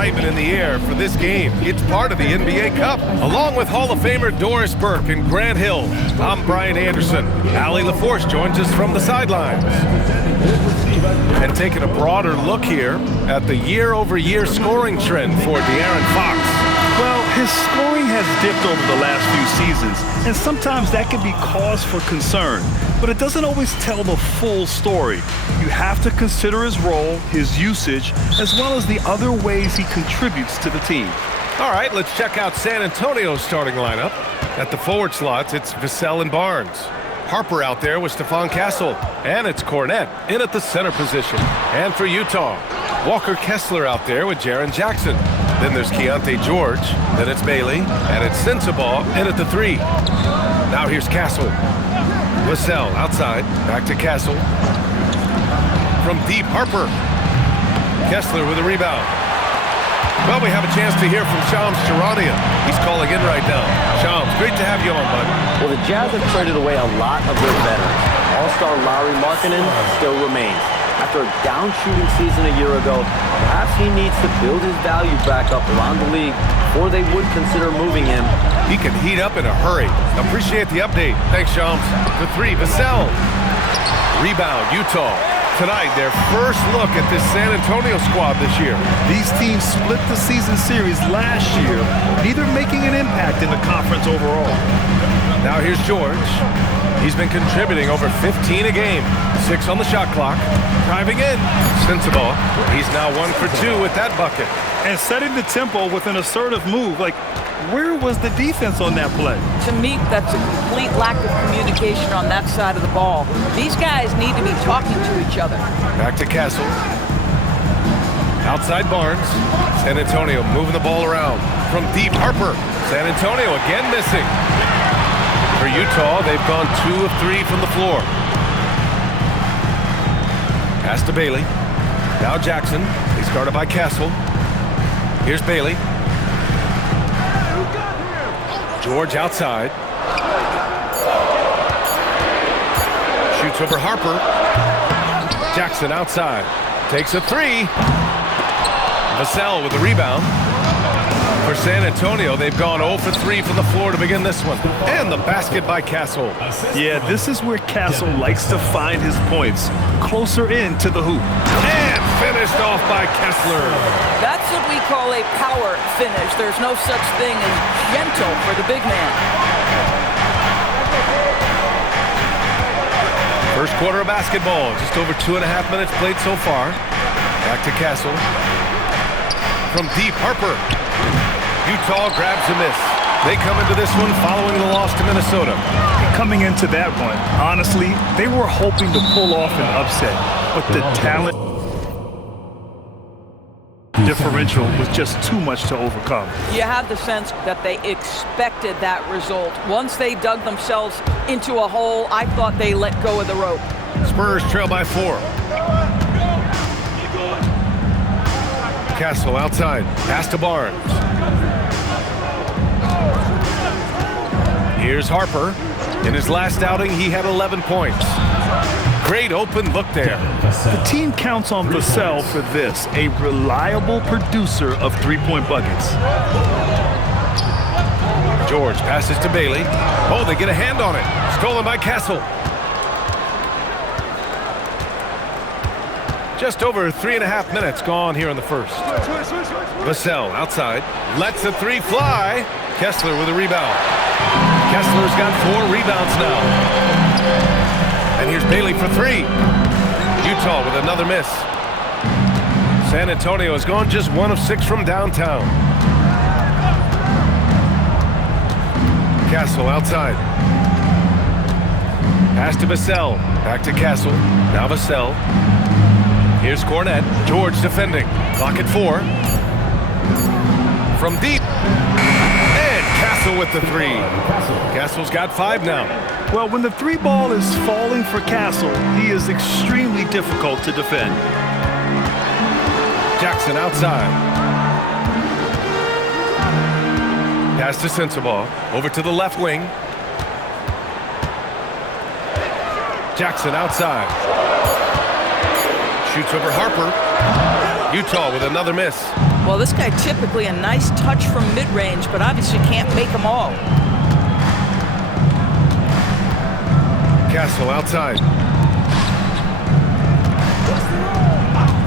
excitement in the air for this game. It's part of the NBA Cup. Along with Hall of Famer Doris Burke and Grant Hill, I'm Brian Anderson. Allie LaForce joins us from the sidelines. And taking a broader look here at the year-over-year scoring trend for De'Aaron Fox. Well, his scoring has dipped over the last few seasons, and sometimes that can be cause for concern. But it doesn't always tell the full story. You have to consider his role, his usage, as well as the other ways he contributes to the team. All right, let's check out San Antonio's starting lineup. At the forward slots, it's Vassell and Barnes. Harper out there with Stephon Castle. And it's Cornette in at the center position. And for Utah, Walker Kessler out there with Jaren Jackson. Then there's Keontae George. Then it's Bailey. And it's Sensabaugh in at the 3. Now here's Castle. Vassell outside. Back to Castle. From deep, Harper. Kessler with a rebound. Well, we have a chance to hear from Shams Charania. He's calling in right now. Shams, great to have you on, bud. Well, the Jazz have traded away a lot of their veterans. All-star Lauri Markkanen still remains. After a down-shooting season a year ago, perhaps he needs to build his value back up around the league before they would consider moving him. He can heat up in a hurry. Appreciate the update. Thanks, Shams. The 3, Vassell. Rebound, Utah. Tonight, their first look at this San Antonio squad this year. These teams split the season series last year, neither making an impact in the conference overall. Now here's George. He's been contributing over 15 a game. 6 on the shot clock. Driving in. Sensabaugh. He's now 1 for 2 with that bucket. And setting the tempo with an assertive move. Like, where was the defense on that play? To me, that's a complete lack of communication on that side of the ball. These guys need to be talking to each other. Back to Castle. Outside Barnes. San Antonio moving the ball around. From deep, Harper. San Antonio again missing. For Utah, they've gone 2 of 3 from the floor. Pass to Bailey. Now Jackson. He's guarded by Castle. Here's Bailey. George outside. Shoots over Harper. Jackson outside. Takes a 3. Vassell with the rebound. For San Antonio, they've gone 0 for 3 from the floor to begin this one. And the basket by Castle. Yeah, this is where Castle likes to find his points. Closer in to the hoop. And finished off by Kessler. That's what we call a power finish. There's no such thing as gentle for the big man. First quarter of basketball. Just over 2.5 minutes played so far. Back to Castle. From deep, Harper. Utah grabs a miss. They come into this one following the loss to Minnesota. Coming into that one, honestly, they were hoping to pull off an upset, but the talent differential was just too much to overcome. You have the sense that they expected that result. Once they dug themselves into a hole, I thought they let go of the rope. Spurs trail by 4. Castle outside. Pass to Barnes. Here's Harper. In his last outing, he had 11 points. Great open look there. The team counts on Vassell for this, a reliable producer of three-point buckets. George passes to Bailey. Oh, they get a hand on it. Stolen by Castle. Just over 3.5 minutes gone here in the first. Vassell outside. Lets the 3 fly. Kessler with a rebound. Kessler's got 4 rebounds now. And here's Bailey for 3. Utah with another miss. San Antonio has gone just 1 of 6 from downtown. Castle outside. Pass to Vassell. Back to Castle. Now Vassell. Here's Cornette. George defending. Clock at 4. From deep. And Castle with the 3. Castle's got 5 now. Well, when the 3 ball is falling for Castle, he is extremely difficult to defend. Jackson outside. Pass to Sensabaugh. Over to the left wing. Jackson outside. Shoots over Harper. Utah with another miss. Well, this guy typically a nice touch from mid-range, but obviously can't make them all. Castle outside.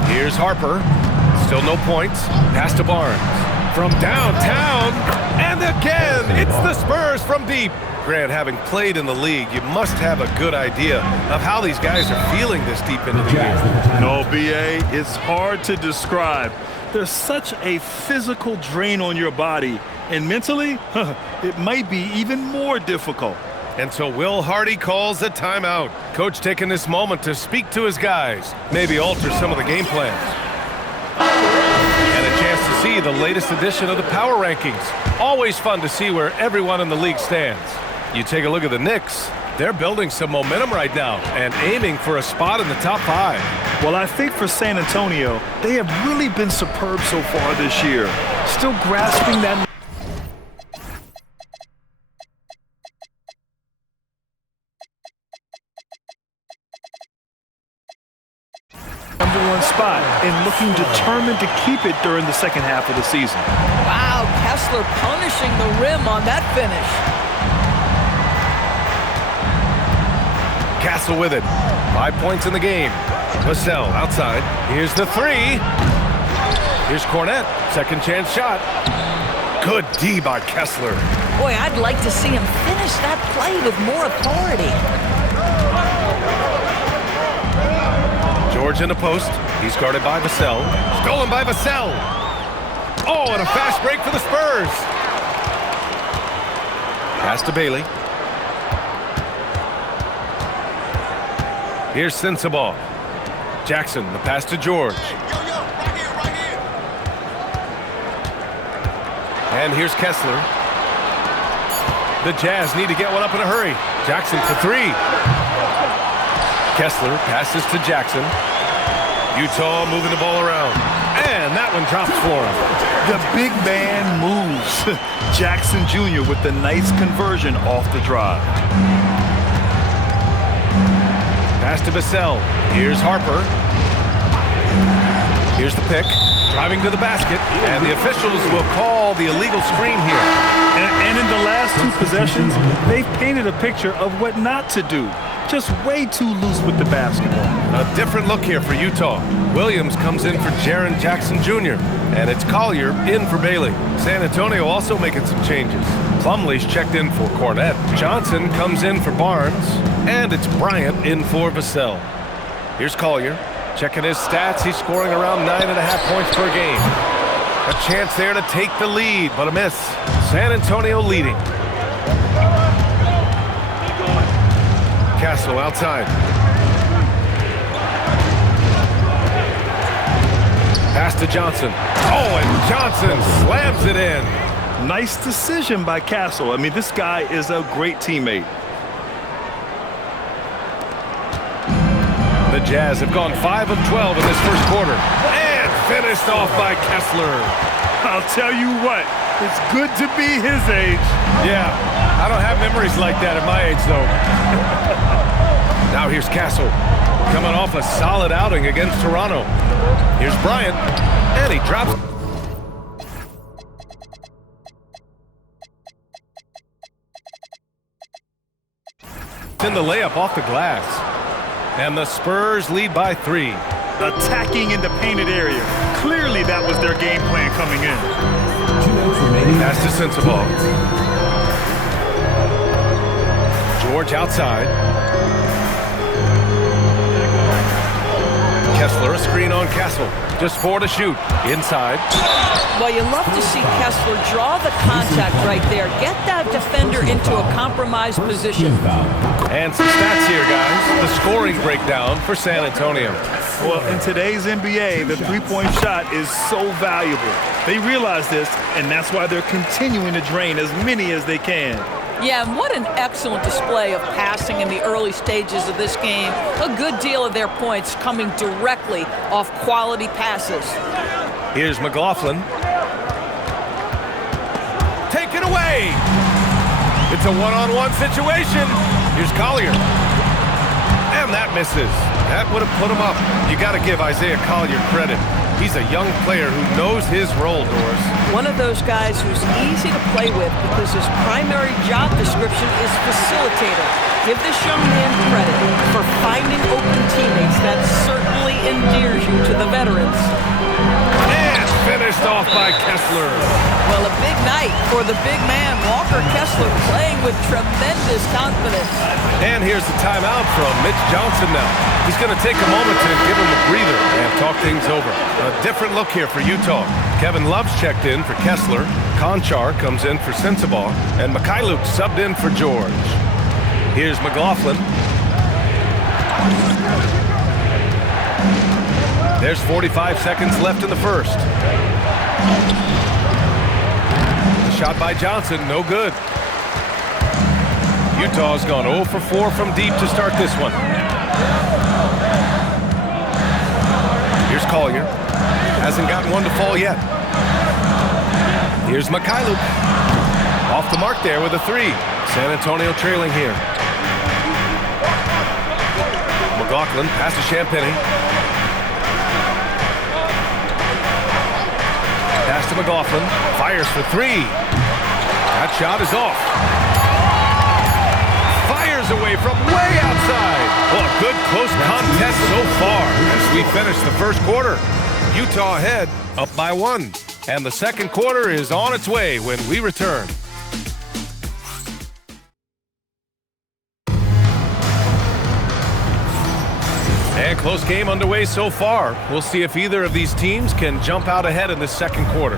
Here's Harper. Still no points. Pass to Barnes. From downtown. And again, it's the Spurs from deep. Grant, having played in the league, you must have a good idea of how these guys are feeling this deep into the year. No, B.A., it's hard to describe. There's such a physical drain on your body, and mentally, it might be even more difficult. And so Will Hardy calls a timeout. Coach taking this moment to speak to his guys, maybe alter some of the game plans. And a chance to see the latest edition of the power rankings. Always fun to see where everyone in the league stands. You take a look at the Knicks. They're building some momentum right now and aiming for a spot in the top 5. Well, I think for San Antonio, they have really been superb so far this year. Still grasping that #1 spot and looking determined to keep it during the second half of the season. Wow, Kessler punishing the rim on that finish. Castle with it. 5 points in the game. Vassell outside. Here's the 3. Here's Cornette. Second chance shot. Good D by Kessler. Boy, I'd like to see him finish that play with more authority. George in the post. He's guarded by Vassell. Stolen by Vassell. Oh, and a fast break for the Spurs. Pass to Bailey. Here's Sensabaugh. Jackson, the pass to George. And here's Kessler. The Jazz need to get one up in a hurry. Jackson for 3. Kessler passes to Jackson. Utah moving the ball around. And that one drops for him. The big man moves. Jackson Jr. with the nice conversion off the drive. Pass to Vassell. Here's Harper. Here's the pick. Driving to the basket. And the officials will call the illegal screen here. And in the last 2 possessions, they've painted a picture of what not to do. Just way too loose with the basketball. A different look here for Utah. Williams comes in for Jaren Jackson Jr. And it's Collier in for Bailey. San Antonio also making some changes. Plumlee's checked in for Cornette. Johnson comes in for Barnes. And it's Bryant in for Vassell. Here's Collier. Checking his stats. He's scoring around 9.5 points per game. A chance there to take the lead, but a miss. San Antonio leading. Castle outside. Pass to Johnson. Oh, and Johnson slams it in. Nice decision by Castle. I mean, this guy is a great teammate. The Jazz have gone 5 of 12 in this first quarter. And finished off by Kessler. I'll tell you what, it's good to be his age. Yeah, I don't have memories like that at my age, though. Now here's Castle, coming off a solid outing against Toronto. Here's Bryant, and he drops. In the layup off the glass. And the Spurs lead by 3. Attacking in the painted area. Clearly that was their game plan coming in. Pass to Sensabaugh. George outside. Kessler, a screen on Castle. Just 4 to shoot. Inside. Well, you love to see Kessler draw the contact right there. Get that defender into a compromised position. And some stats here, guys. The scoring breakdown for San Antonio. Well, in today's NBA, the three-point shot is so valuable. They realize this, and that's why they're continuing to drain as many as they can. Yeah, and what an excellent display of passing in the early stages of this game. A good deal of their points coming directly off quality passes. Here's McLaughlin. Take it away! It's a one-on-one situation. Here's Collier. And that misses. That would have put him up. You got to give Isaiah Collier credit. He's a young player who knows his role, Doris. One of those guys who's easy to play with because his primary job description is facilitator. Give this young man credit for finding open teammates. That certainly endears you to the veterans. And finished off by Kessler. Well, a big night for the big man, Walker Kessler, playing with tremendous confidence. And here's the timeout from Mitch Johnson now. He's going to take a moment to give him a breather and talk things over. A different look here for Utah. Kevin Love's checked in for Kessler. Conchar comes in for Sensabaugh. And Mikhailuk subbed in for George. Here's McLaughlin. There's 45 seconds left in the first. The shot by Johnson, no good. Utah's gone 0 for 4 from deep to start this one. Here's Collier. Hasn't gotten one to fall yet. Here's Mikhailuk. Off the mark there with a 3. San Antonio trailing here. McLaughlin pass to Champagny. Pass to McLaughlin. Fires for 3. That shot is off. Fires away from way outside. Well, a good close contest so far as we finish the first quarter. Utah ahead, up by 1. And the second quarter is on its way when we return. And close game underway so far. We'll see if either of these teams can jump out ahead in this second quarter.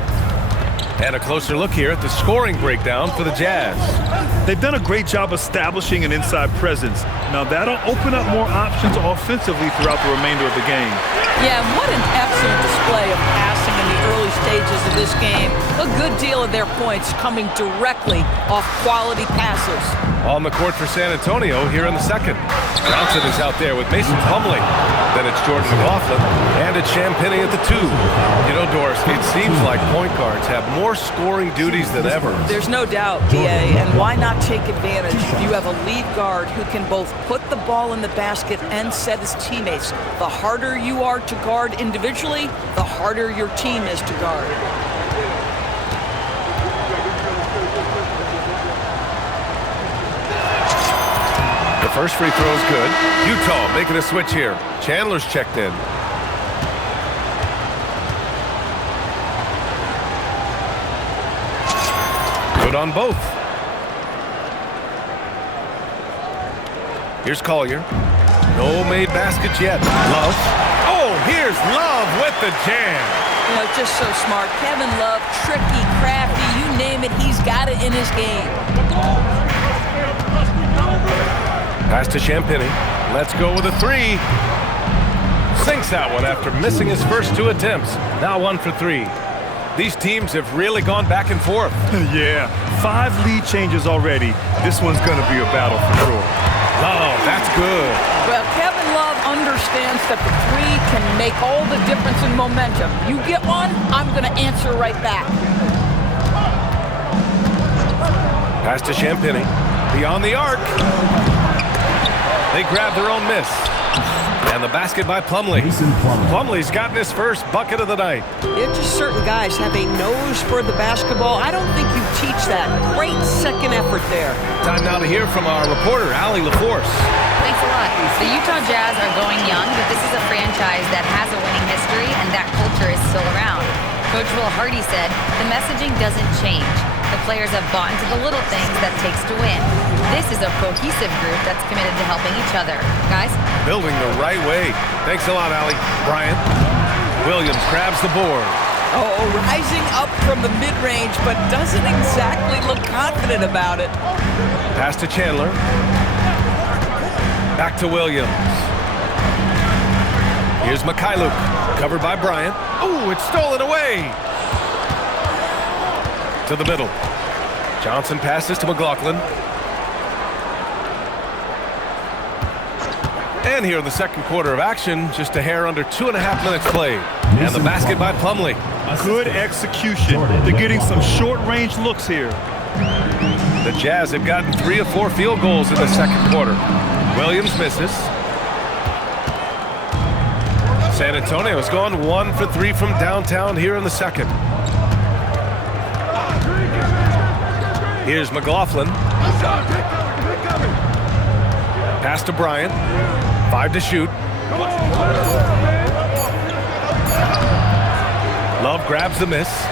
And a closer look here at the scoring breakdown for the Jazz. They've done a great job establishing an inside presence. Now that'll open up more options offensively throughout the remainder of the game. Yeah, what an excellent display of passing in the early stages of this game. A good deal of their points coming directly off quality passes. On the court for San Antonio here in the second. Johnson is out there with Mason Plumlee. Then it's Jordan McLaughlin. And it's Champagny at the 2. You know, Doris, it seems like point guards have more scoring duties than ever. There's no doubt, D.A., and why not take advantage? You have a lead guard who can both put the ball in the basket and set his teammates. The harder you are to guard individually, the harder your team is to guard. The first free throw is good. Utah making a switch here. Chandler's checked in. Good on both. Here's Collier. No made baskets yet. Love. Oh, here's Love with the jam. You know, just so smart. Kevin Love, tricky, crafty, you name it, he's got it in his game. Pass to Champagny. Let's go with a 3. Sinks that one after missing his first 2 attempts. Now 1 for 3. These teams have really gone back and forth. Yeah, 5 lead changes already. This one's going to be a battle for sure. Oh, that's good. Well, Kevin Love understands that the 3 can make all the difference in momentum. You get one, I'm going to answer right back. Pass to Champagny. Beyond the arc. They grab their own miss. And the basket by Plumlee. Plumlee's gotten his first bucket of the night. It's just certain guys have a nose for the basketball. I don't think you teach that. Great second effort there. Time now to hear from our reporter, Allie LaForce. Thanks a lot. The Utah Jazz are going young, but this is a franchise that has a winning history, and that culture is still around. Coach Will Hardy said, the messaging doesn't change. The players have bought into the little things that it takes to win. This is a cohesive group that's committed to helping each other. Guys? Building the right way. Thanks a lot, Allie. Bryant. Williams grabs the board. Oh, rising up from the mid-range, but doesn't exactly look confident about it. Pass to Chandler. Back to Williams. Here's Mikhailuk. Covered by Bryant. Oh, it's stolen away. To the middle. Johnson passes to McLaughlin. And here in the second quarter of action, just a hair under 2.5 minutes played. And the basket by Plumlee. Good execution. They're getting some short-range looks here. The Jazz have gotten 3 of 4 field goals in the second quarter. Williams misses. San Antonio's gone 1 for 3 from downtown here in the second. Here's McLaughlin. Pass to Bryant. 5 to shoot. Love grabs the miss.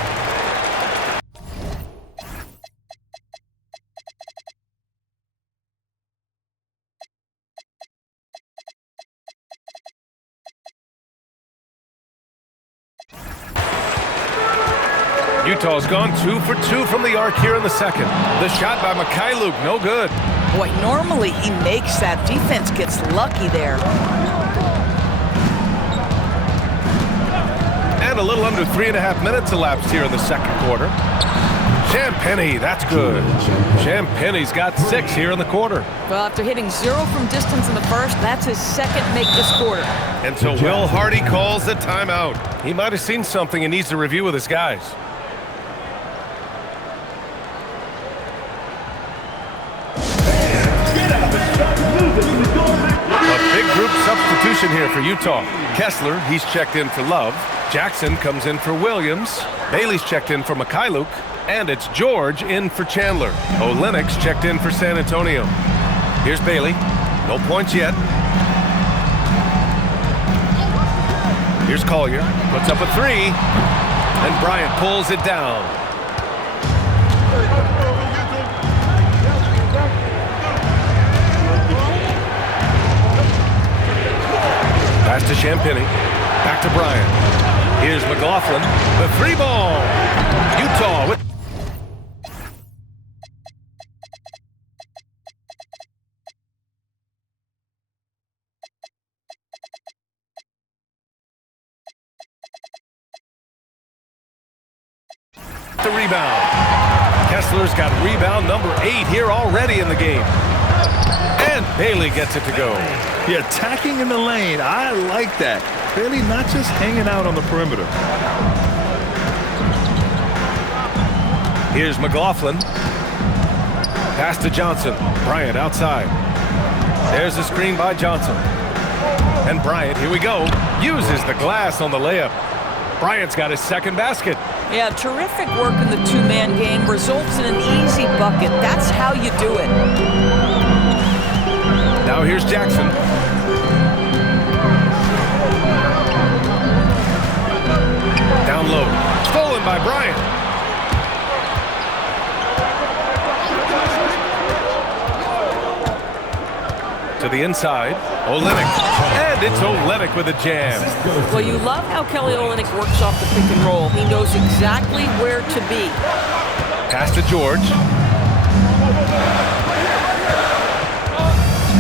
Utah's gone 2 for 2 from the arc here in the second. The shot by Mikhailuk, no good. Boy, normally he makes that. Defense gets lucky there. And a little under 3.5 minutes elapsed here in the second quarter. Champagnie, that's good. Champagnie's got 6 here in the quarter. Well, after hitting 0 from distance in the first, that's his second make this quarter. And so Will Hardy calls the timeout. He might have seen something and needs to review with his guys. A big group substitution here for Utah. Kessler, he's checked in for Love. Jackson comes in for Williams. Bailey's checked in for Mikhailuk. And it's George in for Chandler. Olynyk's checked in for San Antonio. Here's Bailey. No points yet. Here's Collier. Puts up a 3. And Bryant pulls it down. Pass to Champagnie. Back to Bryant. Here's McLaughlin. The 3 ball. Utah with... the rebound. Kessler's got rebound number 8 here already in the game. And Bailey gets it to go. Yeah, attacking in the lane. I like that. Bailey not just hanging out on the perimeter. Here's McLaughlin. Pass to Johnson. Bryant outside. There's the screen by Johnson. And Bryant, here we go, uses the glass on the layup. Bryant's got his second basket. Yeah, terrific work in the two-man game. Results in an easy bucket. That's how you do it. Now here's Jackson. Down low. Stolen by Bryant. To the inside. Olynyk. And it's Olynyk with a jam. Well, you love how Kelly Olynyk works off the pick and roll. He knows exactly where to be. Pass to George.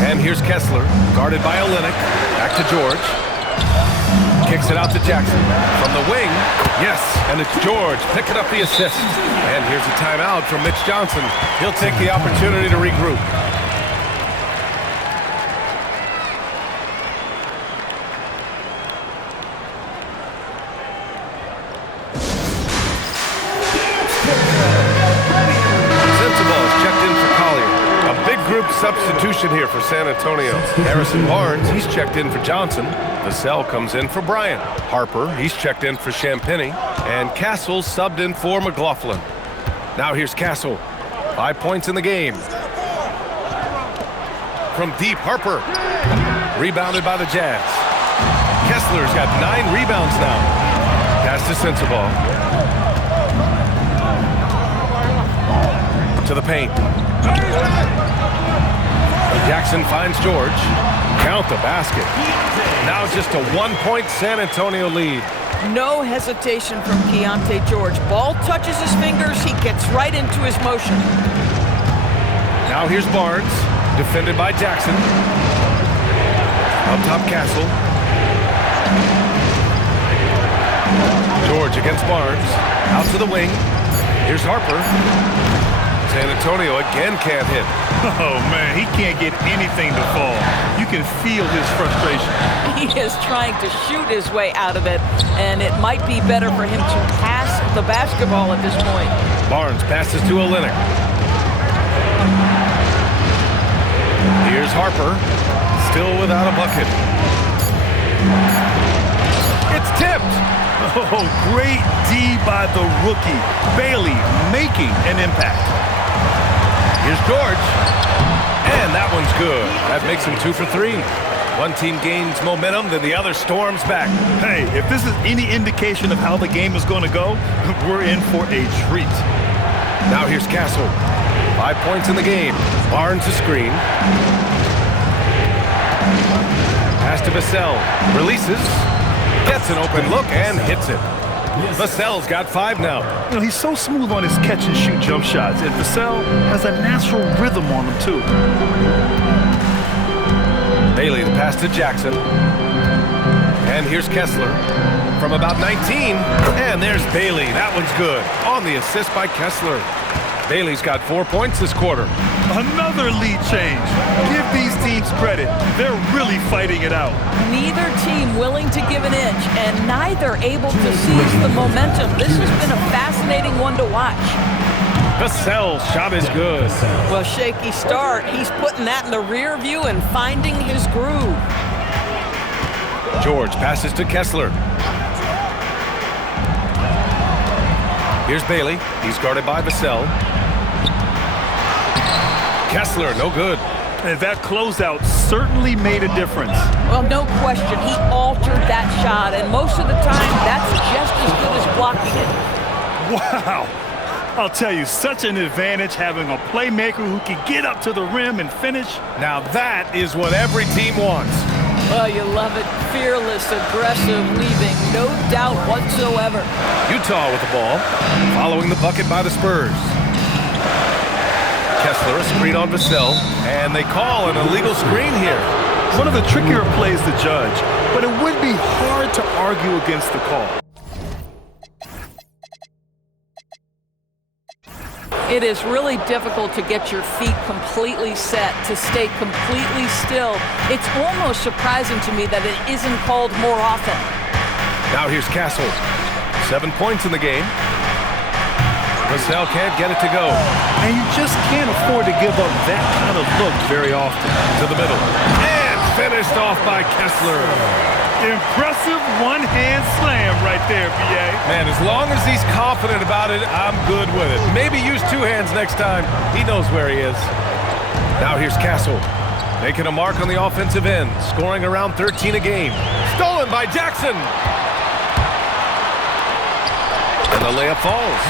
And here's Kessler, guarded by Olynyk. Back to George. Kicks it out to Jackson. From the wing, yes, and it's George picking up the assist. And here's a timeout from Mitch Johnson. He'll take the opportunity to regroup. Group substitution here for San Antonio. Harrison Barnes, he's checked in for Johnson. Vassell comes in for Bryant. Harper, he's checked in for Champagnie. And Castle subbed in for McLaughlin. Now here's Castle. 5 points in the game. From deep, Harper. Rebounded by the Jazz. Kessler's got 9 rebounds now. Pass to Sensabaugh. To the paint. Jackson finds George. Count the basket. Now just a 1-point San Antonio lead. No hesitation from Keontae George. Ball touches his fingers. He gets right into his motion. Now here's Barnes. Defended by Jackson. Up top, Castle. George against Barnes. Out to the wing. Here's Harper. San Antonio again can't hit. Oh, man, he can't get anything to fall. You can feel his frustration. He is trying to shoot his way out of it, and it might be better for him to pass the basketball at this point. Barnes passes to Olynyk. Here's Harper, still without a bucket. tipped. Oh, great D by the rookie. Bailey making an impact. Here's George. And that one's good. That makes him 2 for 3. One team gains momentum, then the other storms back. Hey, if this is any indication of how the game is going to go, we're in for a treat. Now here's Castle. 5 points in the game. Barnes a screen. Pass to Vassell. Releases. Gets an open look and hits it. Vassell's got 5 now. You know, he's so smooth on his catch-and-shoot jump shots, and Vassell has a natural rhythm on him, too. Bailey, the pass to Jackson. And here's Kessler from about 19. And there's Bailey. That one's good. On the assist by Kessler. Bailey's got 4 points this quarter. Another lead change. Give these teams credit. They're really fighting it out. Neither team willing to give an inch, and neither able to seize the momentum. This has been a fascinating one to watch. Vassell's shot is good. Well, shaky start. He's putting that in the rear view and finding his groove. George passes to Kessler. Here's Bailey. He's guarded by Vassell. Kessler, no good. And that closeout certainly made a difference. Well, no question. He altered that shot, and most of the time, that's just as good as blocking it. Wow. I'll tell you, such an advantage having a playmaker who can get up to the rim and finish. Now that is what every team wants. Well, you love it. Fearless, aggressive, leaving no doubt whatsoever. Utah with the ball, following the bucket by the Spurs. Kessler, a screen on Vassell, and they call an illegal screen here. One of the trickier plays to judge, but it would be hard to argue against the call. It is really difficult to get your feet completely set, to stay completely still. It's almost surprising to me that it isn't called more often. Now here's Castle. 7 points in the game. Vassell can't get it to go. And you just can't afford to give up that kind of look very often. To the middle. And finished off by Kessler. Impressive one-hand slam right there, B.A. Man, as long as he's confident about it, I'm good with it. Maybe use 2 hands next time. He knows where he is. Now here's Castle. Making a mark on the offensive end. Scoring around 13 a game. Stolen by Jackson. And the layup falls.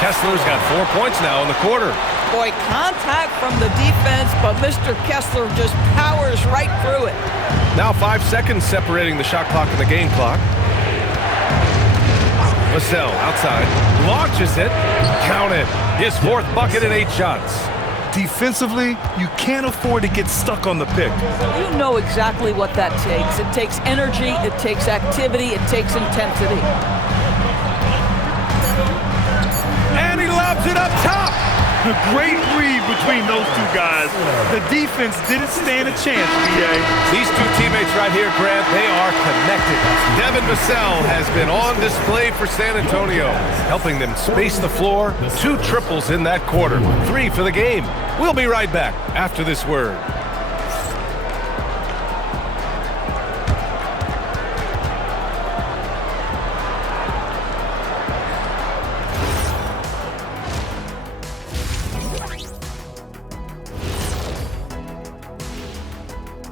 Kessler's got 4 points now in the quarter. Boy, contact from the defense, but Mr. Kessler just powers right through it. Now 5 seconds separating the shot clock and the game clock. Vassell outside. Launches it. Count it. His 4th bucket in 8 shots. Defensively, you can't afford to get stuck on the pick. You know exactly what that takes. It takes energy, it takes activity, it takes intensity. And he lobs it up top. A great read between those 2 guys. The defense didn't stand a chance, B.A. These 2 teammates right here, Grant, they are connected. Devin Vassell has been on display for San Antonio, helping them space the floor. 2 triples in that quarter, 3 for the game. We'll be right back after this word.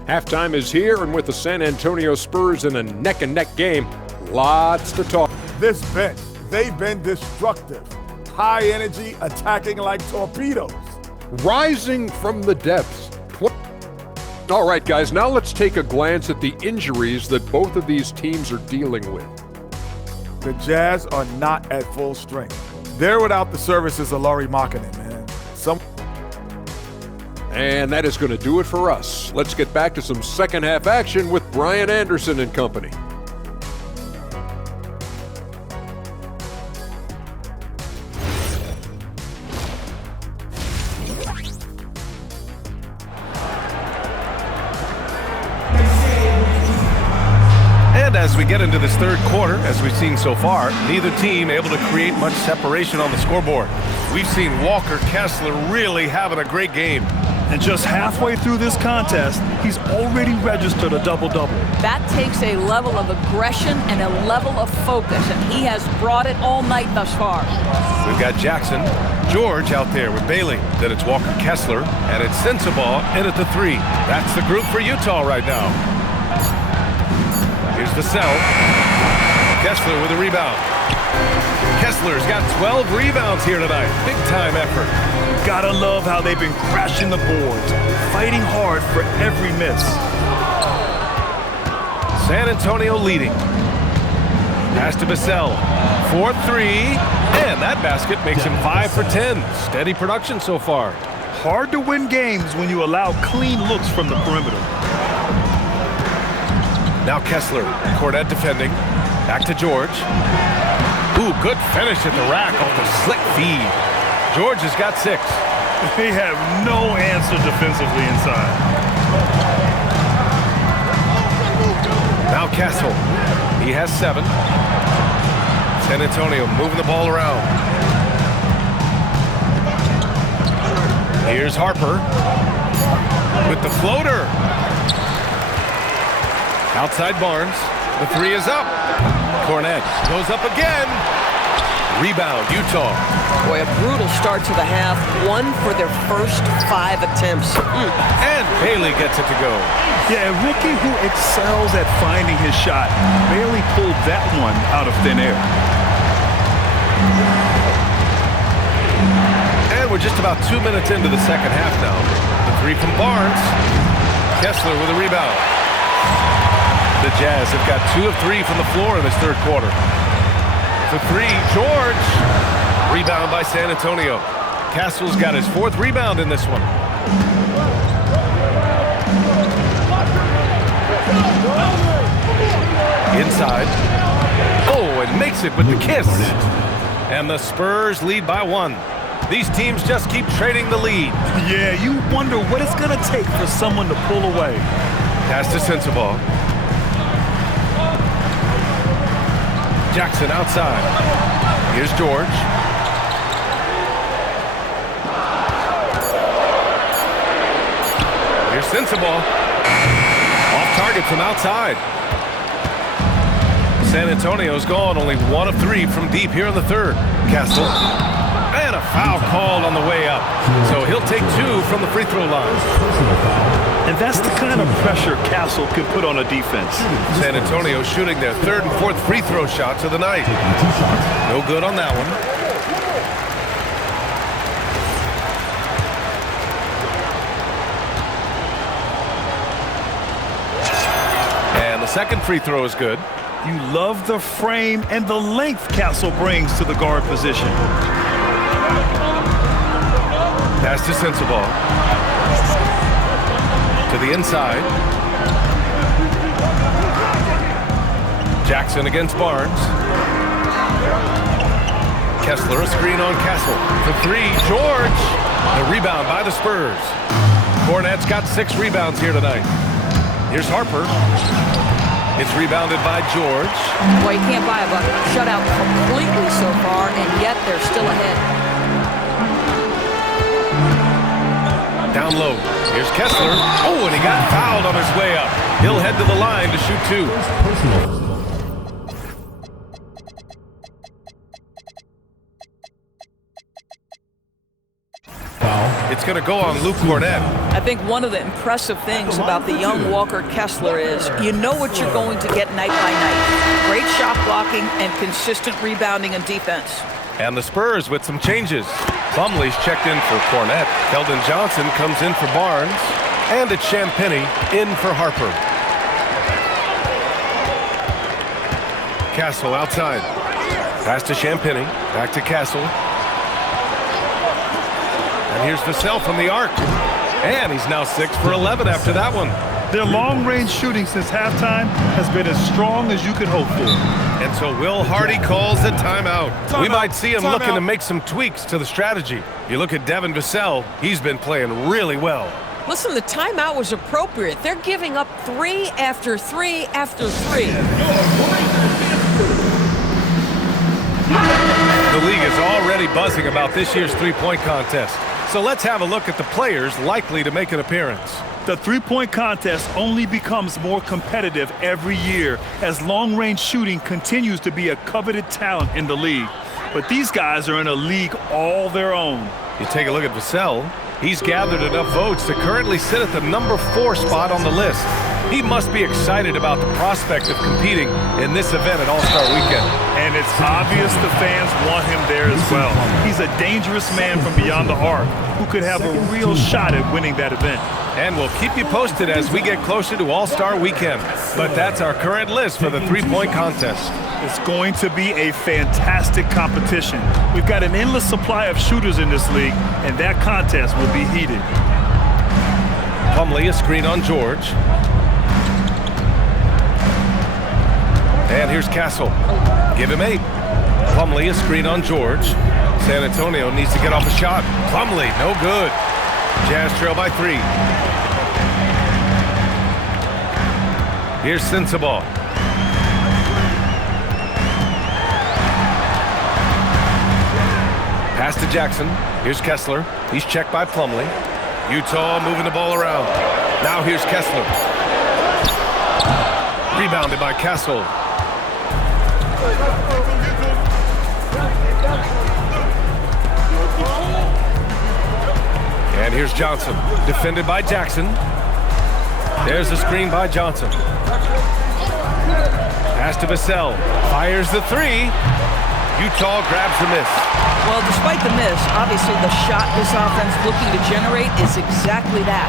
Halftime is here, and with the San Antonio Spurs in a neck-and-neck game, lots to talk. This bench, they've been destructive. High energy, attacking like torpedoes. Rising from the depths. All right, guys, now let's take a glance at the injuries that both of these teams are dealing with. The Jazz are not at full strength. They're without the services of Lauri Markkanen, man. And that is going to do it for us. Let's get back to some second-half action with Brian Anderson and company. And as we get into this 3rd quarter, as we've seen so far, neither team able to create much separation on the scoreboard. We've seen Walker Kessler really having a great game. And just halfway through this contest, he's already registered a double-double. That takes a level of aggression and a level of focus, and he has brought it all night thus far. We've got Jackson, George out there with Bailey. Then it's Walker Kessler, and it's Sensabaugh in at the 3. That's the group for Utah right now. Here's Vassell. Kessler with a rebound. Kessler's got 12 rebounds here tonight. Big-time effort. Gotta love how they've been crashing the boards, fighting hard for every miss. San Antonio leading. Pass to Vassell. 4-3. And that basket makes him 5 for 10. Steady production so far. Hard to win games when you allow clean looks from the perimeter. Now Kessler. Cornette defending. Back to George. Ooh, good finish at the rack off the slick feed. George has got 6. They have no answer defensively inside. Now Castle. He has 7. San Antonio moving the ball around. Here's Harper with the floater. Outside Barnes. The 3 is up. Cornette goes up again. Rebound, Utah. Boy, a brutal start to the half. 1 for their first 5 attempts. And Bailey gets it to go. Yeah, a rookie who excels at finding his shot barely pulled that one out of thin air. And we're just about 2 minutes into the second half now. The 3 from Barnes. Kessler with a rebound. The Jazz have got 2 of 3 from the floor in this third quarter. The 3, George. Rebound by San Antonio. Castle's got his 4th rebound in this one. Inside. Oh, and makes it with the kiss. And the Spurs lead by 1. These teams just keep trading the lead. Yeah, you wonder what it's going to take for someone to pull away. Pass to Sensabaugh. Jackson outside. Here's George. Here's Sensabaugh. Off target from outside. San Antonio's gone only 1 of 3 from deep here in the third. Castle. And a foul called on the way up. So he'll take 2 from the free throw line. And that's the kind of pressure Castle can put on a defense. San Antonio shooting their 3rd and 4th free throw shots of the night. No good on that one. And the second free throw is good. You love the frame and the length Castle brings to the guard position. Pass to Sensabaugh. To the inside. Jackson against Barnes. Kessler, a screen on Castle. For 3, George. The rebound by the Spurs. Cornette's got 6 rebounds here tonight. Here's Harper. It's rebounded by George. Boy, you can't buy a bucket. Shut out completely so far, and yet they're still ahead. Down low. Here's Kessler. Oh, and he got fouled on his way up. He'll head to the line to shoot 2. It's going to go on Luke Cornette. I think one of the impressive things about the young Walker Kessler is you know what you're going to get night by night. Great shot blocking and consistent rebounding and defense. And the Spurs with some changes. Plumlee's checked in for Cornette. Keldon Johnson comes in for Barnes. And it's Champagnie in for Harper. Castle outside. Pass to Champagnie. Back to Castle. And here's Vassell from the arc. And he's now 6 for 11 after that one. Their long-range shooting since halftime has been as strong as you could hope for. And so Will Hardy calls the timeout. We might see him looking to make some tweaks to the strategy. You look at Devin Vassell, he's been playing really well. Listen, the timeout was appropriate. They're giving up 3 after 3 after 3. The league is already buzzing about this year's three-point contest. So let's have a look at the players likely to make an appearance. The three-point contest only becomes more competitive every year as long-range shooting continues to be a coveted talent in the league. But these guys are in a league all their own. You take a look at Vassell. He's gathered enough votes to currently sit at the number 4 spot on the list. He must be excited about the prospect of competing in this event at All-Star Weekend. And it's obvious the fans want him there as well. He's a dangerous man from beyond the arc who could have a real shot at winning that event. And we'll keep you posted as we get closer to All-Star Weekend. But that's our current list for the three-point contest. It's going to be a fantastic competition. We've got an endless supply of shooters in this league, and that contest will be heated. Plumlee, a screen on George. And here's Castle. Give him 8. Plumlee, a screen on George. San Antonio needs to get off a shot. Plumlee, no good. Jazz trail by 3. Here's Sensabaugh. Pass to Jackson. Here's Kessler. He's checked by Plumlee. Utah moving the ball around. Now here's Kessler. Rebounded by Castle. And here's Johnson, defended by Jackson. There's the screen by Johnson. Pass to Vassell, fires the 3. Utah grabs the miss. Well, despite the miss, obviously the shot this offense looking to generate is exactly that.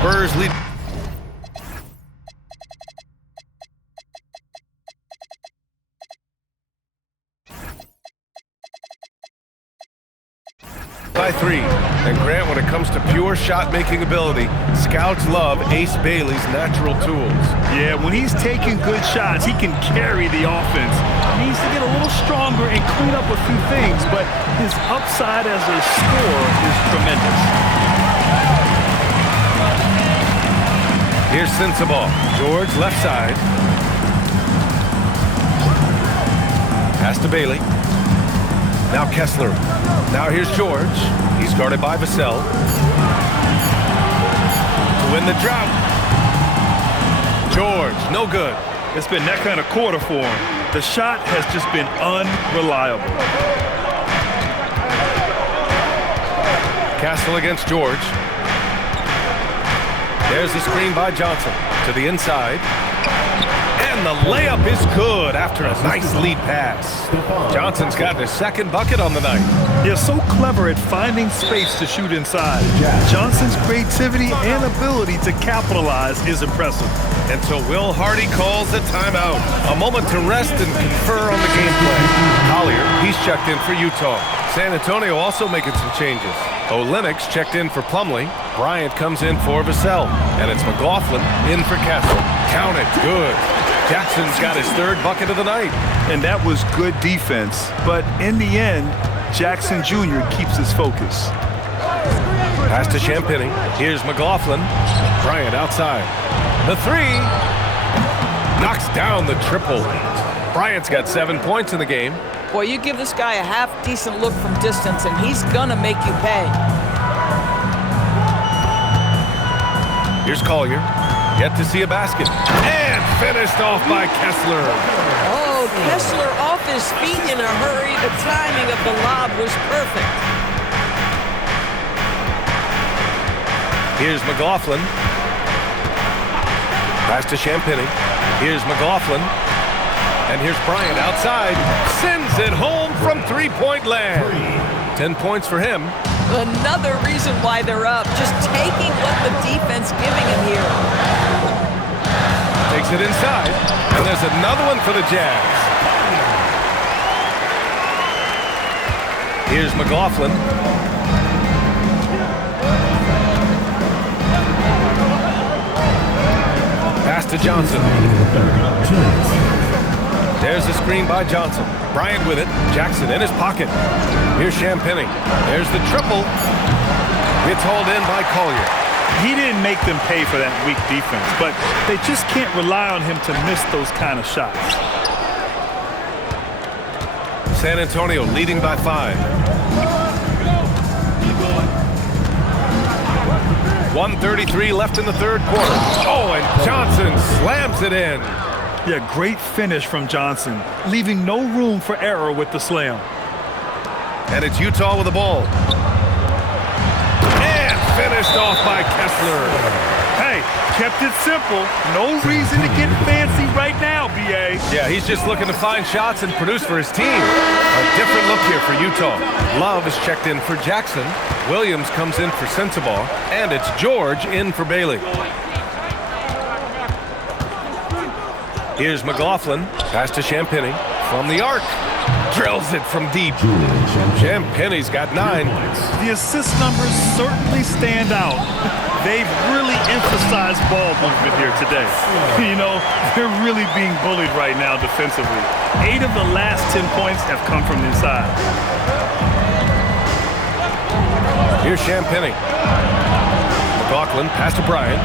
Spurs lead by 3. And Grant, when it comes to pure shot-making ability, scouts love Ace Bailey's natural tools. Yeah, when he's taking good shots, he can carry the offense. He needs to get a little stronger and clean up a few things, but his upside as a scorer is tremendous. Here's Sensabaugh. George, left side. Pass to Bailey. Now Kessler. Now here's George. He's guarded by Vassell. To win the drought. George, no good. It's been that kind of quarter for him. The shot has just been unreliable. Castle against George. There's the screen by Johnson. To the inside. And the layup is good after a nice lead pass. Johnson's gotten his second bucket on the night. They're so clever at finding space to shoot inside. Johnson's creativity and ability to capitalize is impressive. And so Will Hardy calls a timeout. A moment to rest and confer on the gameplay. Collier, he's checked in for Utah. San Antonio also making some changes. Olenek's checked in for Plumlee. Bryant comes in for Vassell. And it's McLaughlin in for Castle. Count it, good. Jackson's got his 3rd bucket of the night. And that was good defense. But in the end, Jackson Jr. keeps his focus. Pass to Champagny. Here's McLaughlin. Bryant outside. The 3. Knocks down the triple. Bryant's got 7 points in the game. Boy, you give this guy a half-decent look from distance, and he's gonna make you pay. Here's Collier. Yet to see a basket. And finished off by Kessler. Oh, Kessler off his feet in a hurry. The timing of the lob was perfect. Here's McLaughlin. Pass to Champagny. Here's McLaughlin. And here's Bryant outside. Sends it home from three-point land. 10 points for him. Another reason why they're up. Just taking what the defense giving him here. Takes it inside. And there's another one for the Jazz. Here's McLaughlin. Pass to Johnson. There's the screen by Johnson. Bryant with it. Jackson in his pocket. Here's Champagny. There's the triple. It's hauled in by Collier. He didn't make them pay for that weak defense, but they just can't rely on him to miss those kind of shots. San Antonio leading by 5. 1:33 left in the third quarter. Oh, and Johnson slams it in. Yeah, great finish from Johnson, leaving no room for error with the slam. And it's Utah with the ball. And finished off by Kessler. Hey, kept it simple. No reason to get fancy right now, B.A. Yeah, he's just looking to find shots and produce for his team. A different look here for Utah. Love is checked in for Jackson. Williams comes in for Sensabaugh. And it's George in for Bailey. Here's McLaughlin. Pass to Champagny from the arc. Drills it from deep. Champagny's got 9. The assist numbers certainly stand out. They've really emphasized ball movement here today. You know, they're really being bullied right now defensively. 8 of the last 10 points have come from inside. Here's Champagny. McLaughlin, pass to Bryant.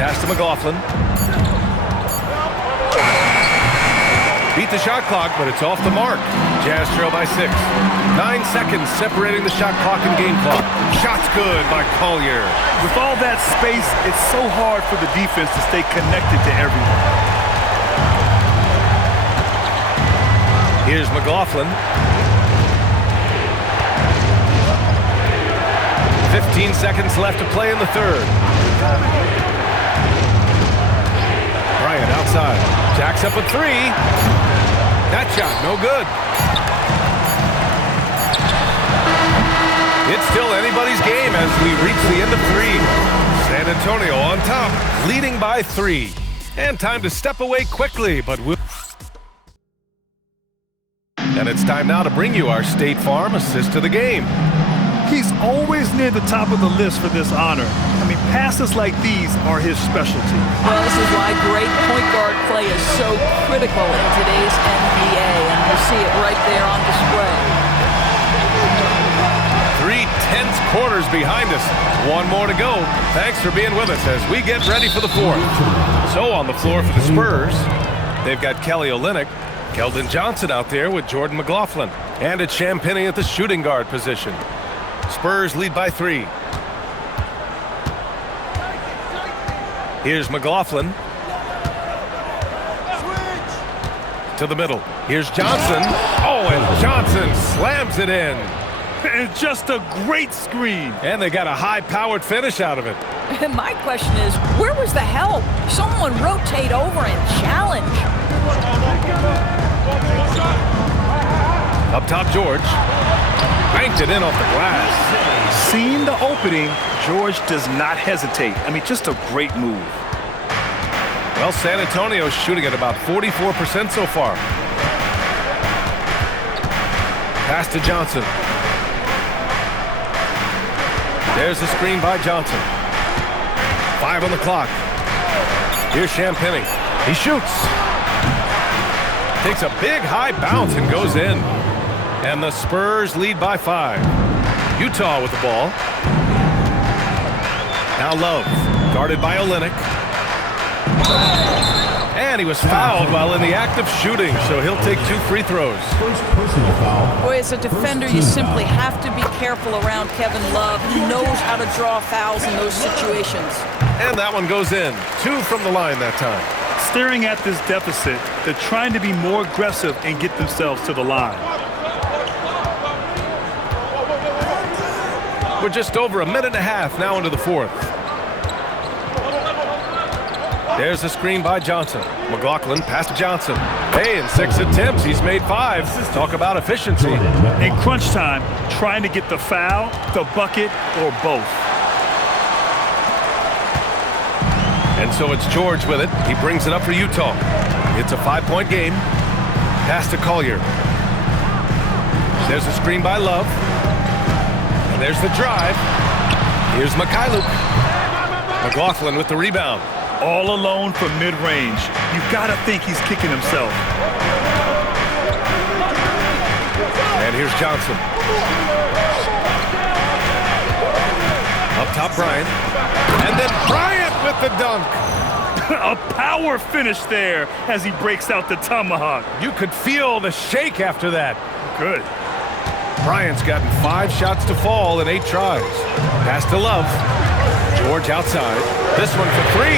Pass to McLaughlin. Beat the shot clock, but it's off the mark. Jazz trail by 6. 9 seconds separating the shot clock and game clock. Shot's good by Collier. With all that space, it's so hard for the defense to stay connected to everyone. Here's McLaughlin. 15 seconds left to play in the third. Bryant outside. Jacks up a 3. That shot, no good. It's still anybody's game as we reach the end of 3. San Antonio on top, leading by 3. And time to step away quickly, but we'll... And it's time now to bring you our State Farm assist of the game. He's always near the top of the list for this honor. I mean, passes like these are his specialty. Well, this is why great point guard play is so critical in today's NBA, and you see it right there on display. 3 tense quarters behind us. 1 more to go. Thanks for being with us as we get ready for the 4th. So on the floor for the Spurs, they've got Kelly Olynyk, Keldon Johnson out there with Jordan McLaughlin, and it's Champagny at the shooting guard position. Spurs lead by 3. Here's McLaughlin. To the middle. Here's Johnson. Oh, and Johnson slams it in. And just a great screen. And they got a high-powered finish out of it. My question is, where was the help? Someone rotate over and challenge. Up top, George. Banked it in off the glass. Seeing the opening, George does not hesitate. I mean, just a great move. Well, San Antonio's shooting at about 44% so far. Pass to Johnson. There's the screen by Johnson. 5 on the clock. Here's Champagny. He shoots. Takes a big high bounce and goes in. And the Spurs lead by 5. Utah with the ball. Now Love, guarded by Olynyk. And he was fouled while in the act of shooting, so he'll take 2 free throws. Boy, as a defender, you simply have to be careful around Kevin Love. He knows how to draw fouls in those situations. And that one goes in. 2 from the line that time. Staring at this deficit, they're trying to be more aggressive and get themselves to the line. We're just over a minute and a half now into the 4th. There's the screen by Johnson. McLaughlin pass to Johnson. Hey, in 6 attempts, he's made 5. Talk about efficiency. In crunch time, trying to get the foul, the bucket, or both. And so it's George with it. He brings it up for Utah. It's a 5-point game. Pass to Collier. There's the screen by Love. And there's the drive. Here's Mikhailuk. McLaughlin with the rebound. All alone from mid-range. You've got to think he's kicking himself. And here's Johnson. Up top, Bryant. And then Bryant with the dunk. A power finish there as he breaks out the tomahawk. You could feel the shake after that. Good. Bryant's gotten 5 shots to fall in 8 tries. Pass to Love. George outside. This one for 3.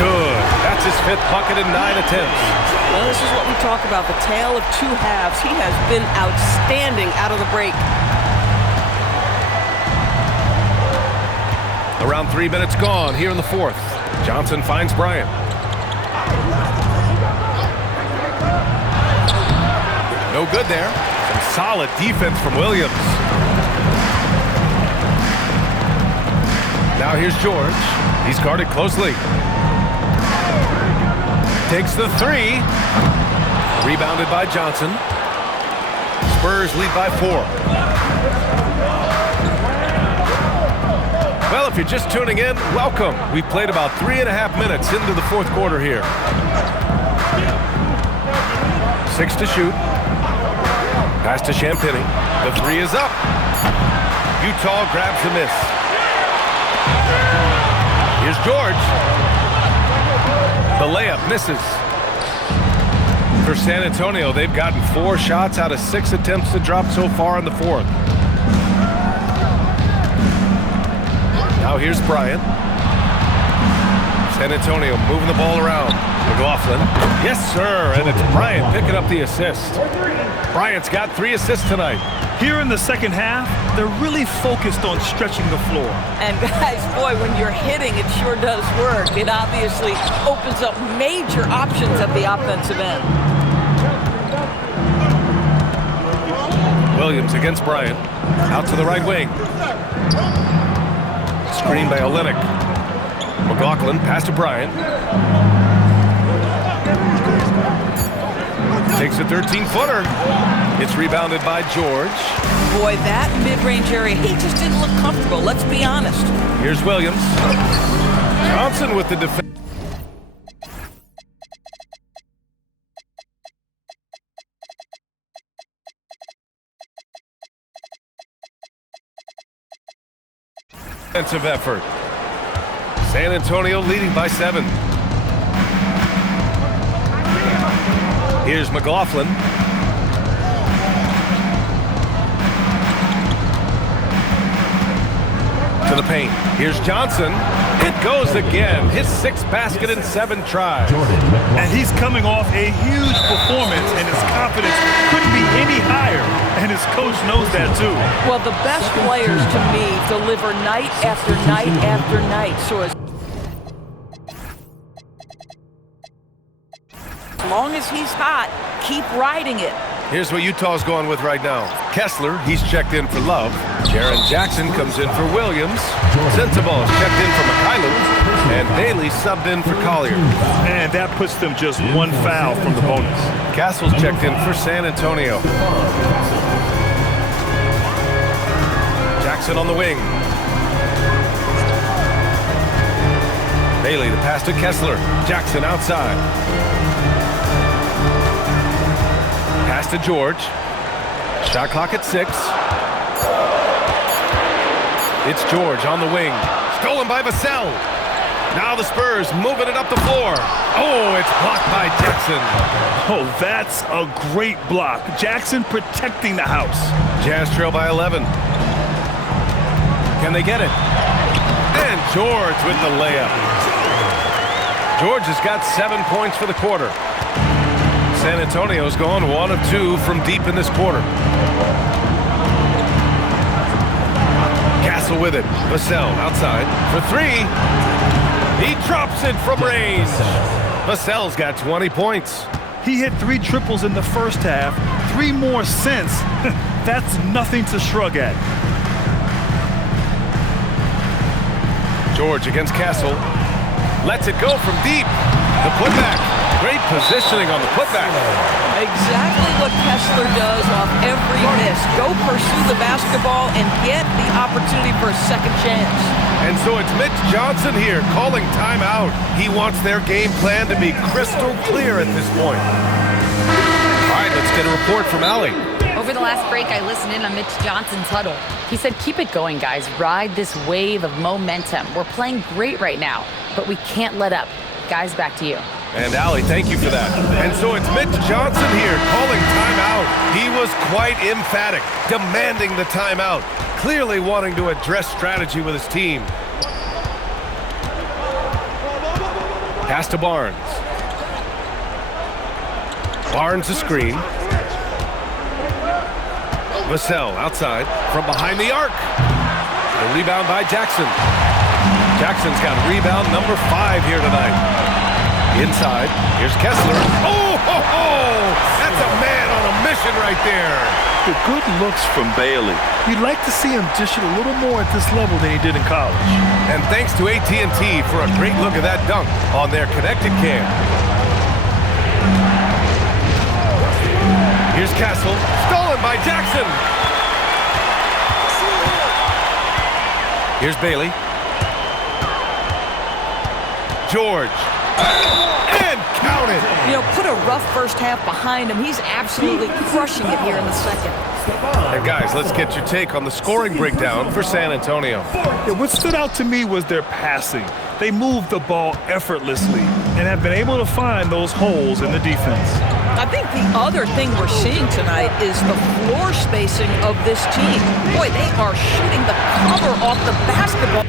Good. That's his 5th bucket in 9 attempts. Well, this is what we talk about, the tale of 2 halves. He has been outstanding out of the break. Around 3 minutes gone here in the 4th. Johnson finds Bryant. No good there. Some solid defense from Williams. Now here's George. He's guarded closely. Takes the 3. Rebounded by Johnson. Spurs lead by 4. Well, if you're just tuning in, welcome. We've played about 3.5 minutes into the 4th quarter here. 6 to shoot. Pass to Champagny. The 3 is up. Utah grabs the miss. Here's George. The layup misses. For San Antonio, they've gotten 4 shots out of 6 attempts to drop so far in the 4th. Now here's Bryant. San Antonio moving the ball around. McLaughlin. Yes, sir. And it's Bryant picking up the assist. Bryant's got 3 assists tonight. Here in the second half, they're really focused on stretching the floor. And guys, boy, when you're hitting, it sure does work. It obviously opens up major options at the offensive end. Williams against Bryant. Out to the right wing. Screen by Olynyk. McLaughlin pass to Bryant. Takes a 13-footer. It's rebounded by George. Boy, that mid-range area, he just didn't look comfortable. Let's be honest. Here's Williams. Johnson with the defense. Defensive effort. San Antonio leading by 7. Here's McLaughlin. To the paint. Here's Johnson. It goes again. His 6th basket in 7 tries. And he's coming off a huge performance, and his confidence couldn't be any higher. And his coach knows that, too. Well, the best players, to me, deliver night after night after night. So as long as he's hot, keep riding it. Here's what Utah's going with right now. Kessler, he's checked in for Love. Jaren Jackson comes in for Williams. Sensabaugh's checked in for McKylen. And Bailey subbed in for Collier. And that puts them just 1 foul from the bonus. Castle's checked in for San Antonio. Jackson on the wing. Bailey, the pass to Kessler. Jackson outside. Pass to George. Shot clock at 6. It's George on the wing. Stolen by Vassell. Now the Spurs moving it up the floor. Oh, it's blocked by Jackson. Oh, that's a great block. Jackson protecting the house. Jazz trail by 11. Can they get it? And George with the layup. George has got 7 points for the quarter. San Antonio's gone 1 of 2 from deep in this quarter. Castle with it. Vassell outside for 3. He drops it from range. Vassell's got 20 points. He hit 3 triples in the first half, 3 more since. That's nothing to shrug at. George against Castle. Lets it go from deep. The putback. Great positioning on the putback. Exactly what Kessler does off every miss. Go pursue the basketball and get the opportunity for a second chance. And so it's Mitch Johnson here calling timeout. He wants their game plan to be crystal clear at this point. All right, let's get a report from Allie. Over the last break, I listened in on Mitch Johnson's huddle. He said, keep it going, guys. Ride this wave of momentum. We're playing great right now, but we can't let up. Guys, back to you. And Allie, thank you for that. And so it's Mitch Johnson here calling timeout. He was quite emphatic, demanding the timeout, clearly wanting to address strategy with his team. Pass to Barnes. Barnes a screen. Vassell outside from behind the arc. The rebound by Jackson. Jackson's got rebound number 5 here tonight. Inside, here's Kessler. Oh, ho, ho! That's a man on a mission right there. The good looks from Bailey. You'd like to see him dish it a little more at this level than he did in college. And thanks to AT&T for a great look at that dunk on their connected cam. Here's Castle, stolen by Jackson. Here's Bailey. George. And count it. You know, put a rough first half behind him. He's absolutely crushing it here in the second. And guys, let's get your take on the scoring breakdown for San Antonio. Yeah, what stood out to me was their passing. They moved the ball effortlessly and have been able to find those holes in the defense. I think the other thing we're seeing tonight is the floor spacing of this team. Boy, they are shooting the cover off the basketball.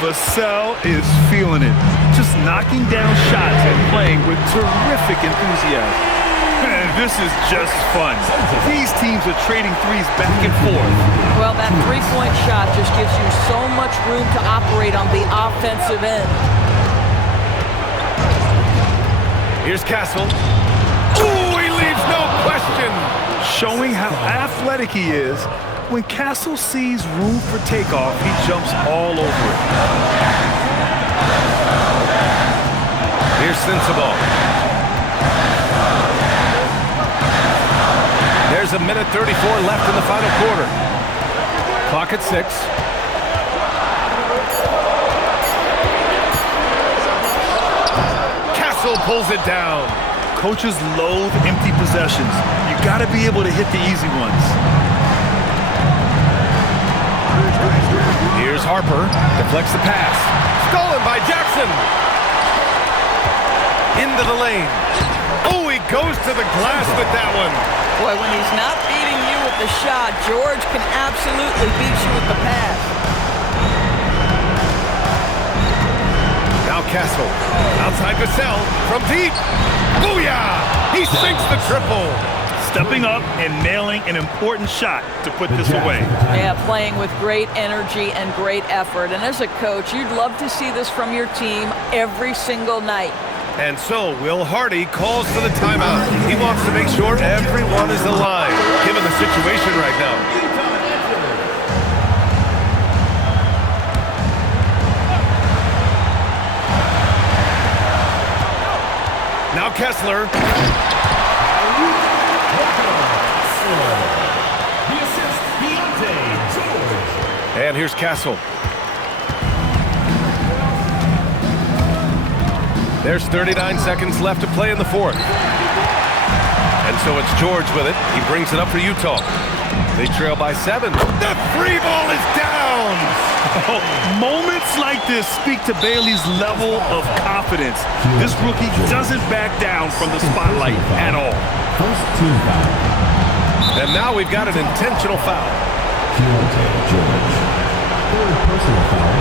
Vassell is feeling it, just knocking down shots and playing with terrific enthusiasm. And this is just fun. These teams are trading threes back and forth. Well, that three-point shot just gives you so much room to operate on the offensive end. Here's Castle. Ooh, he leaves no question. Showing how athletic he is. When Castle sees room for takeoff, he jumps all over it. Here's Sensabaugh. There's 1:34 left in the final quarter. Clock at 6. Castle pulls it down. Coaches loathe empty possessions. You got to be able to hit the easy ones. Here's Harper, deflects the pass. Stolen by Jackson. Into the lane. Oh, he goes to the glass with that one. Boy, when he's not beating you with the shot, George can absolutely beat you with the pass. Now Castle, outside Vassell, from deep. Booyah! He sinks the triple. Stepping up and nailing an important shot to put this away. Yeah, playing with great energy and great effort. And as a coach, you'd love to see this from your team every single night. And so Will Hardy calls for the timeout. He wants to make sure everyone is aligned, given the situation right now. Now Kessler. And here's Castle. There's 39 seconds left to play in the fourth. And so it's George with it. He brings it up for Utah. They trail by 7. The free ball is down! Oh, moments like this speak to Bailey's level of confidence. This rookie doesn't back down from the spotlight at all. First team foul. And now we've got an intentional foul. George. Third personal foul.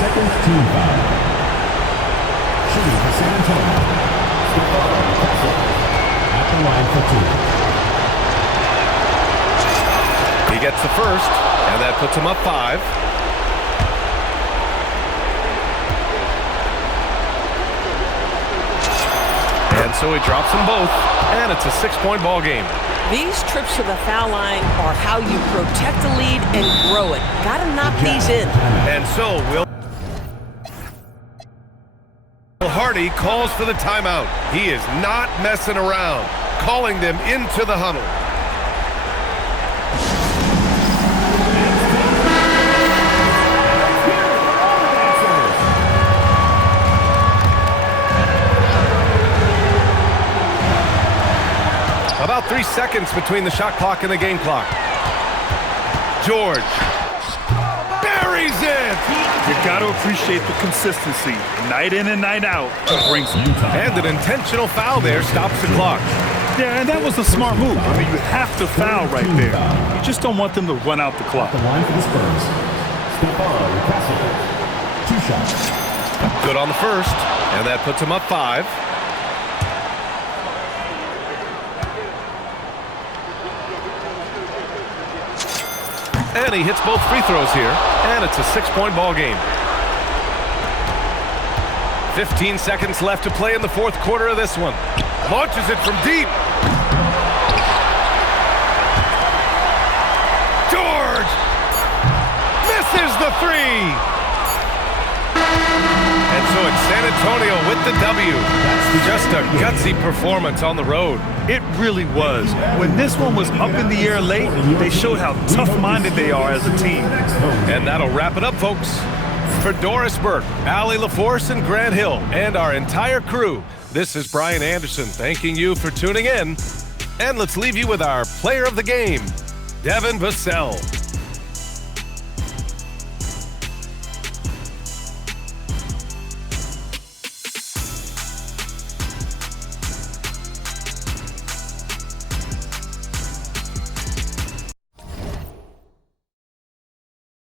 Second team foul. Shooting for San Antonio. At the line for 2. He gets the first, and that puts him up 5. And so he drops them both, and it's a 6-point ball game. These trips to the foul line are how you protect a lead and grow it. Got to knock these in. And so Will Hardy calls for the timeout. He is not messing around, calling them into the huddle. about 3 seconds between the shot clock and the game clock. George buries it! You got to appreciate the consistency. Night in and night out. Brings And an intentional foul there stops the clock. Yeah, and that was a smart move. I mean, you have to foul right there. You just don't want them to run out the clock. The line for the Spurs. Stephon Castle. 2 shots. Good on the first, and that puts him up 5. And he hits both free throws here, and it's a 6-point ball game. 15 seconds left to play in the 4th quarter of this one. Launches it from deep. George misses the 3. And so it's San Antonio with the W. Just a gutsy performance on the road. It really was. When this one was up in the air late, they showed how tough-minded they are as a team. And that'll wrap it up, folks. For Doris Burke, Allie LaForce, and Grant Hill, and our entire crew, this is Brian Anderson thanking you for tuning in. And let's leave you with our player of the game, Devin Vassell.